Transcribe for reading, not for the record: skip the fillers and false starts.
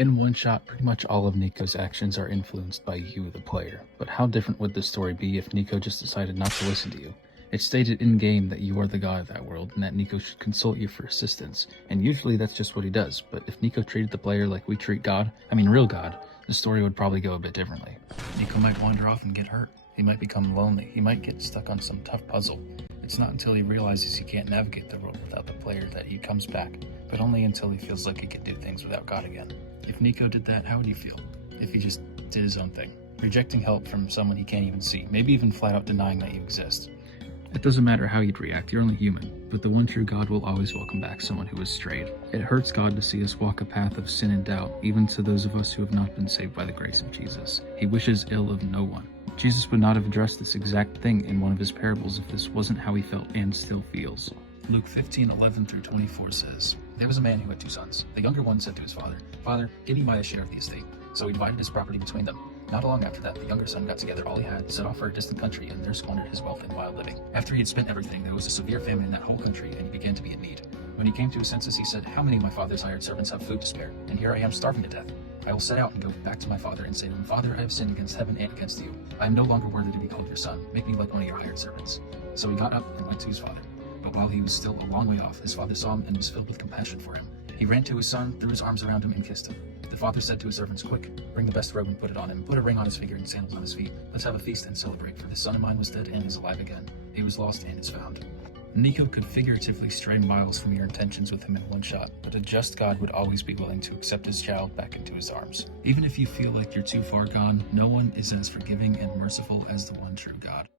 In one shot, pretty much all of Niko's actions are influenced by you, the player. But how different would the story be if Niko just decided not to listen to you? It's stated in-game that you are the god of that world, and that Niko should consult you for assistance, and usually that's just what he does. But if Niko treated the player like we treat God, real God, the story would probably go a bit differently. Niko might wander off and get hurt. He might become lonely. He might get stuck on some tough puzzle. It's not until he realizes he can't navigate the world without the player that he comes back, but only until he feels like he can do things without God again. If Niko did that, how would he feel? If he just did his own thing, rejecting help from someone he can't even see, maybe even flat out denying that you exist. It doesn't matter how you'd react, you're only human, but the one true God will always welcome back someone who has strayed. It hurts God to see us walk a path of sin and doubt, even to those of us who have not been saved by the grace of Jesus. He wishes ill of no one. Jesus would not have addressed this exact thing in one of his parables if this wasn't how he felt and still feels. Luke 15:11-24 says, "There was a man who had 2 sons. The younger one said to his father, 'Father, give me my share of the estate.' So he divided his property between them. Not long after that, the younger son got together all he had, set off for a distant country, and there squandered his wealth in wild living. After he had spent everything, there was a severe famine in that whole country, and he began to be in need. When he came to his senses, he said, 'How many of my father's hired servants have food to spare? And here I am starving to death. I will set out and go back to my father and say to him, Father, I have sinned against heaven and against you. I am no longer worthy to be called your son. Make me like one of your hired servants.' So he got up and went to his father. But while he was still a long way off, his father saw him and was filled with compassion for him. He ran to his son, threw his arms around him, and kissed him. The father said to his servants, 'Quick, bring the best robe and put it on him. Put a ring on his finger and sandals on his feet. Let's have a feast and celebrate, for this son of mine was dead and is alive again. He was lost and is found.'" Niko could figuratively stray miles from your intentions with him in one shot, but a just God would always be willing to accept his child back into his arms. Even if you feel like you're too far gone, no one is as forgiving and merciful as the one true God.